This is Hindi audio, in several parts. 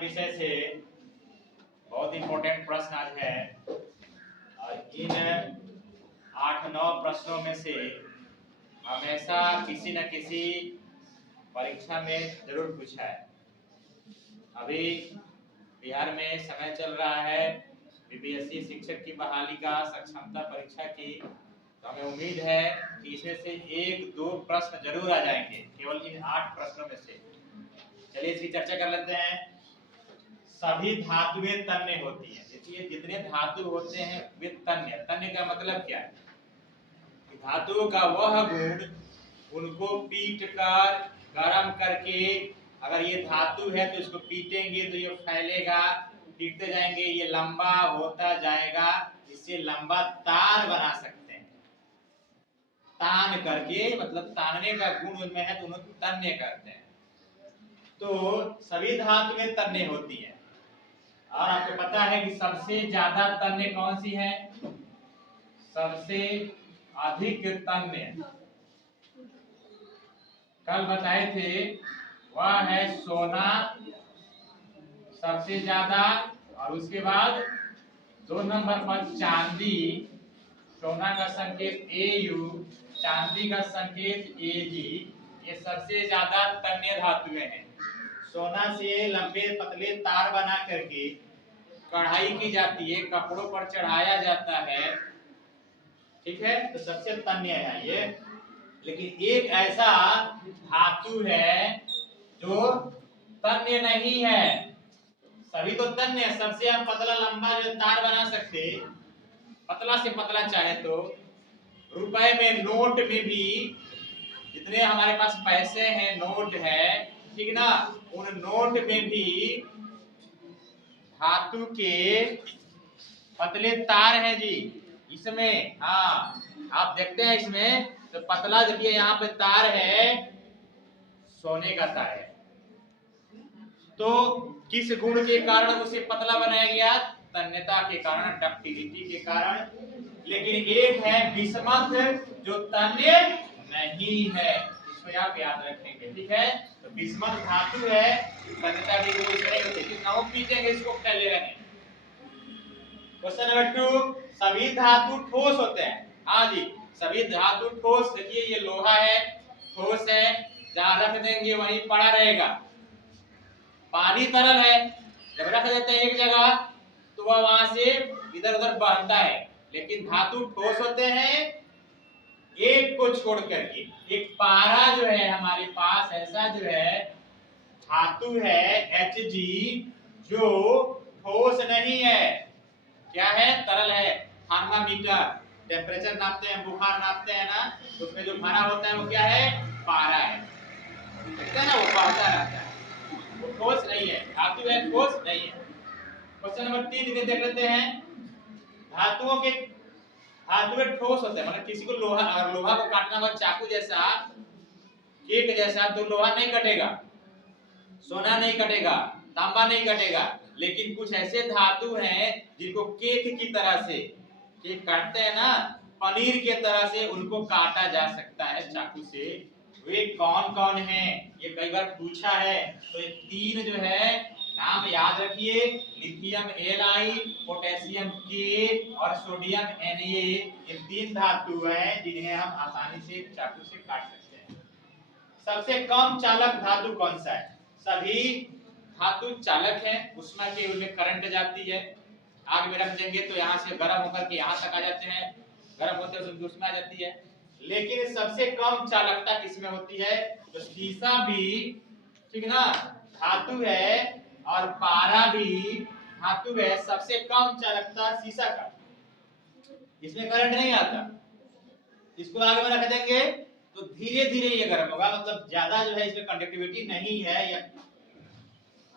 विषय से बहुत इंपॉर्टेंट प्रश्न आज है और इन 8-9 प्रश्नों में से हमेशा किसी न किसी परीक्षा में जरूर पूछा है। अभी बिहार में समय चल रहा है बीपीएससी शिक्षक की बहाली का सक्षमता परीक्षा की, तो हमें उम्मीद है कि इसमें से 1-2 प्रश्न जरूर आ जाएंगे केवल इन 8 प्रश्नों में से। चलिए इसकी चर्चा कर लेते हैं। सभी धातुएं तन्य होती हैं। देखिए जितने धातु होते हैं वे तन्य। तन्य का मतलब क्या है? धातुओं का वह गुण उनको पीट कर गर्म करके, अगर ये धातु है तो इसको पीटेंगे तो ये फैलेगा, पीटते जाएंगे ये लंबा होता जाएगा, इससे लंबा तार बना सकते हैं। तान करके मतलब तानने का गुण उनमें है तो उन्हें तन्य करते हैं। तो सभी धातुएं तन्य होती हैं और आपको पता है कि सबसे ज्यादा तन्य कौन सी है? सबसे अधिक तन्य कल बताए थे वह है सोना सबसे ज्यादा, और उसके बाद 2 नंबर पर चांदी। सोना का संकेत AU, चांदी का संकेत AG। ये सबसे ज्यादा तन्य धातुएं हैं। सोना से लंबे पतले तार बना करके कढ़ाई की जाती है, कपड़ों पर चढ़ाया जाता है, ठीक है, तो सबसे तन्य है ये। लेकिन एक ऐसा धातु है जो तन्य नहीं है। सभी तो तन्य है, सबसे हम पतला लंबा जो तार बना सकते, पतला से पतला चाहे तो। रुपए में नोट में भी जितने हमारे पास पैसे हैं, नोट है, ठीक ना, उन नोट में भी धातु के पतले तार हैं जी इसमें। हाँ आप देखते हैं इसमें तो पतला, देखिए यहाँ पे तार है, सोने का तार है। तो किस गुण के कारण उसे पतला बनाया गया? तन्यता के कारण, डक्टिलिटी के कारण। लेकिन एक है बिस्मथ जो तन्य नहीं है, इसको आप याद रखेंगे, ठीक है। तो बिस्मथ धातु है, तन्यता की कोई करेंगे लेकिन ना पीटेंगे, इसको फैलेगा नहीं। क्वेश्चन नंबर 2, सभी धातु ठोस होते हैं। हाँ जी, सभी धातु ठोस। देखिए ये लोहा है, ठोस है, जहां रख देंगे वहीं पड़ा रहेगा। पानी तरल है, जब रख देते हैं एक जगह तो वह वहां से इधर उधर बहता है। लेकिन धातु ठोस होते हैं, एक को छोड़ करके। एक पारा जो है हमारे पास ऐसा जो है धातु है Hg जो ठोस नहीं है। क्या है? तरल है। थर्मामीटर टेम्परेचर नापते हैं, बुखार नापते हैं ना, तो उसमें जो भरा होता है वो क्या है? पारा है। देखते हैं ना, वो बहता रहता है, वो ठोस नहीं है। धातु है, ठोस नहीं है। क्वेश्चन नंबर 3 में देख लेते हैं। धातुएं ठोस होते हैं, मतलब किसी को लोहा, अगर लोहा को काटना हो चाकू जैसा, केक जैसा, तो लोहा नहीं कटेगा, सोना नहीं कटेगा, तांबा नहीं कटेगा। लेकिन कुछ ऐसे धातु हैं जिनको केक की तरह से, केक काटते हैं ना, पनीर के तरह से उनको काटा जा सकता है चाकू से। वे कौन कौन हैं? ये कई बार पूछा है। तो ये 3 जो है नाम याद रखिए, लिथियम Li, पोटेशियम K और सोडियम Na। ये 3 धातु हैं जिन्हें हम आसानी से चाकू से काट सकते हैं। सबसे कम चालक धातु कौन सा है? सभी धातु चालक है, उष्मा के उनमें करंट जाती है। आग में रख देंगे तो यहाँ से गर्म होकर के यहाँ तक आ जाते हैं, गर्म होते हैं तो उष्मा आ जाती है। लेकिन सबसे कम चालकता किसमें होती है? तो शीशा भी, ठीक ना, धातु है, और पारा भी धातु है। सबसे कम चालकता शीशा का, इसमें करंट नहीं आता। इसको आग में रख देंगे तो धीरे धीरे ये गर्म होगा, मतलब ज्यादा जो है इसमें कंडक्टिविटी नहीं है या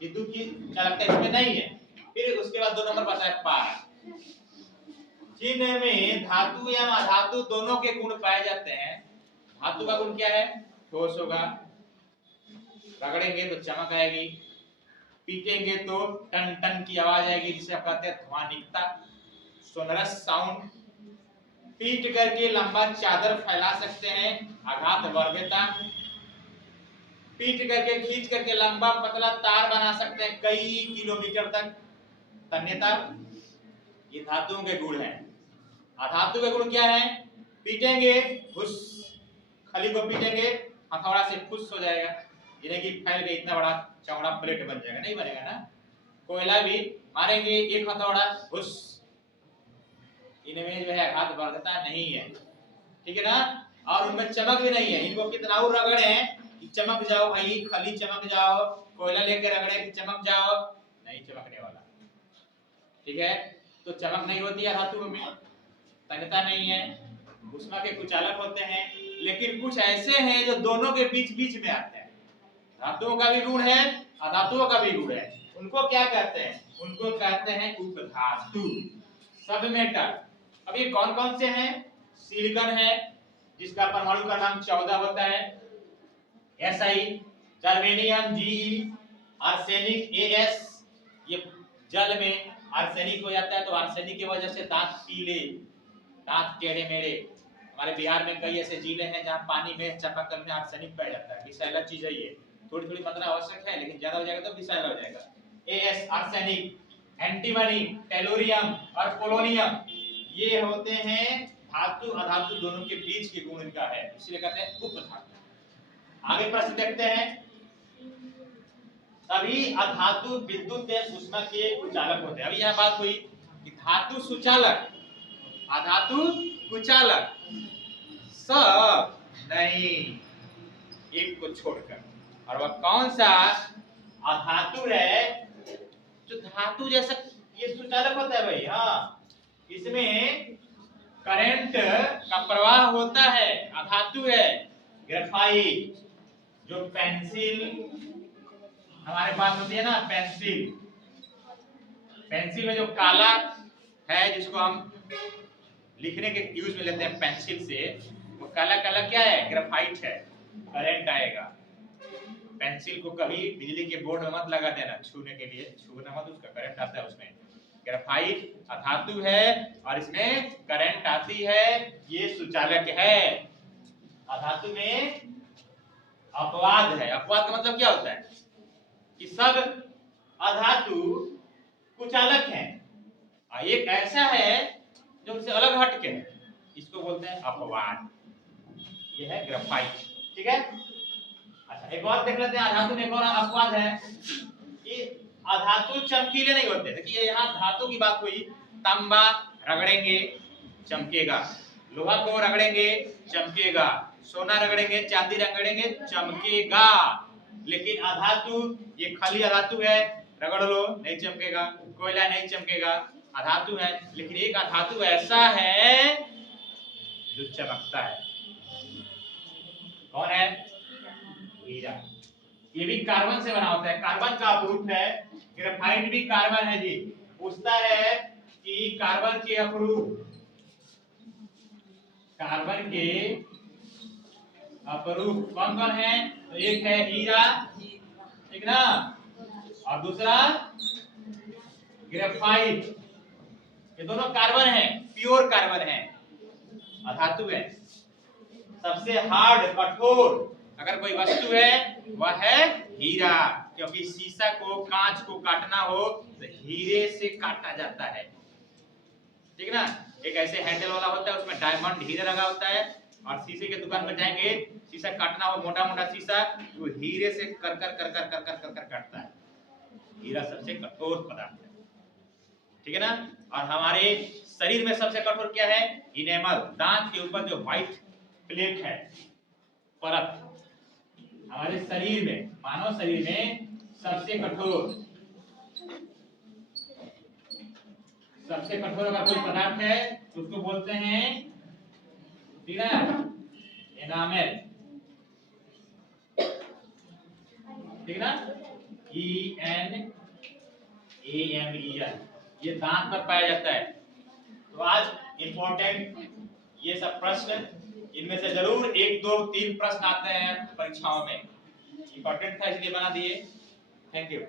विद्युत की चालकता इसमें नहीं है। फिर उसके बाद 2 नंबर पर है पारा, जिनमें धातु या अधातु दोनों के गुण पाए जाते हैं। धातु का गुण क्या है? ठोस होगा, रगड़ेंगे तो चमक आएगी, पीटेंगे तो टन टन की आवाज आएगी, जिसे आप कहते हैं ध्वनिकता, सोनरस साउंड। पीट करके लंबा चादर फैला सकते हैं, आघात वर्गता। पीट करके खींच करके लंबा पतला तार बना सकते हैं कई किलोमीटर तक। तन्यता ये धातुओं के गुण हैं। अधातु के गुण क्या है? पीटेंगे फुस, खली को पीटेंगे हथौड़ा से फुस हो जाएगा, यानी कि फैल के इतना बड़ा चौड़ा प्लेट बन जाएगा। नहीं बनेगा ना। कोयला भी मारेंगे एक हथौड़ा फुस, इनमें जो है आघात बढ़ता नहीं है, ठीक है ना। और उनमें चमक भी नहीं है। इनको कितना रगड़े कि चमक जाओ भाई, खली चमक जाओ, कोयला लेके रगड़े कि चमक जाओ, नहीं चमकने वाला, ठीक है। तो चमक नहीं होती है धातुओं में, तन्यता नहीं है, ऊष्मा के कुचालक होते हैं। लेकिन कुछ ऐसे हैं जो दोनों के बीच बीच में आते हैं। धातुओं का भी गुण है, अधातुओं का भी गुण है। उनको क्या कहते हैं? उनको कहते हैं उपधातु, सब मेटल। अब ये कौन कौन से हैं? सिलिकॉन है जिसका परमाणु का नाम 14 होता है, Si, germanium Ge, arsenic As, ये जल में आर्सेनिक हो जाता है तो आर्सेनिक की वजह से दांत पीले, दांत टेढ़े मेढ़े। हमारे बिहार में कई ऐसे जिले हैं जहां पानी में चापाकल में आर्सेनिक पाया जाता है। विषैला चीज है ये, थोड़ी थोड़ी मात्रा आवश्यक है, लेकिन ज्यादा हो जाएगा तो विषैला हो जाएगा। As आर्सेनिक, एंटीमनी, टेलोरियम और पोलोनियम ये होते हैं धातु अधातु दोनों के बीच के गुण इनका है, इसलिए कहते हैं उपधातु। आगे प्रश्न देखते हैं। सभी अधातु विद्युत एवं ऊष्मा के कुचालक होते हैं। अभी यह बात हुई कि धातु सुचालक, अधातु कुचालक, सब नहीं, एक को छोड़कर। और वह कौन सा अधातु है जो धातु जैसा ये सुचालक होता है भाई? हाँ, इसमें करंट का प्रवाह होता है, अधातु है। ग्रेफाइट, जो पेंसिल हमारे पास होती है ना, पेंसिल, पेंसिल में जो काला है जिसको हम लिखने के यूज में लेते हैं पेंसिल से, वो काला काला क्या है? ग्रेफाइट है। करंट आएगा। पेंसिल को कभी बिजली के बोर्ड में मत लगा देना, छूने के लिए छूना मत, उसका करंट आता है उसमें। ग्रेफाइट अधातु है और इसमें करंट आती है, ये सुचालक है। अधातु में अपवाद है। अपवाद का मतलब क्या होता है? कि सब अधातु कुचालक हैं, एक ऐसा है जो उनसे अलग हटके है, इसको बोलते हैं अपवाद। ये है ग्रेफाइट, ठीक है। अच्छा, एक और देख लेते हैं। अधातु में एक और अपवाद है कि अधातु चमकीले नहीं होते। देखिए यहाँ धातु की बात हुई, तांबा रगड़ेंगे चमकेगा, लोहा को रगड़ेंगे चमकेगा, सोना रगड़ेंगे, चांदी रगड़ेंगे चमकेगा। लेकिन अधातु, ये खाली अधातु है, रगड़ लो नहीं चमकेगा, कोयला नहीं चमकेगा, अधातु है। लेकिन एक अधातु ऐसा है जो चमकता है। कौन है? हीरा। ये भी कार्बन से बना होता है, कार्बन का अपरूप है। ग्रेफाइट भी कार्बन है जी। पूछता है कि कार्बन के अपरूप, कार्बन के अपरूप कौन कौन है? तो एक है हीरा, ठीक ना, और दूसरा ग्रेफाइट। ये दोनों कार्बन है, प्योर कार्बन है, अधातु है। सबसे हार्ड, कठोर अगर कोई वस्तु है वह है हीरा, क्योंकि शीशा को, कांच को काटना हो तो हीरे से काटा जाता है, ठीक ना। एक ऐसे हैंडल वाला होता है, उसमें डायमंड हीरा लगा होता है, और शीशे के दुकान पर जाएंगे, शीशा काटना हो, मोटा मोटा शीशा, वो हीरे से कर कर कर कर कर कर कर कर काटता है। हीरा सबसे कठोर पदार्थ है, ठीक है ना। और हमारे शरीर में सबसे कठोर क्या है? इनेमल, दांत के ऊपर जो व्हाइट प्लेट है, परत, हमारे शरीर में, मानव शरीर में सबसे कठोर अगर कोई पदार्थ है तो उसको बोलते हैं, ठीक है, एनामेल, ठीक ना, ENAMEL, ये दांत पर पाया जाता है। तो आज इंपॉर्टेंट ये सब प्रश्न, इनमें से जरूर 1, 2, 3 प्रश्न आते हैं परीक्षाओं में, इंपॉर्टेंट था इसलिए बना दिए। Thank you.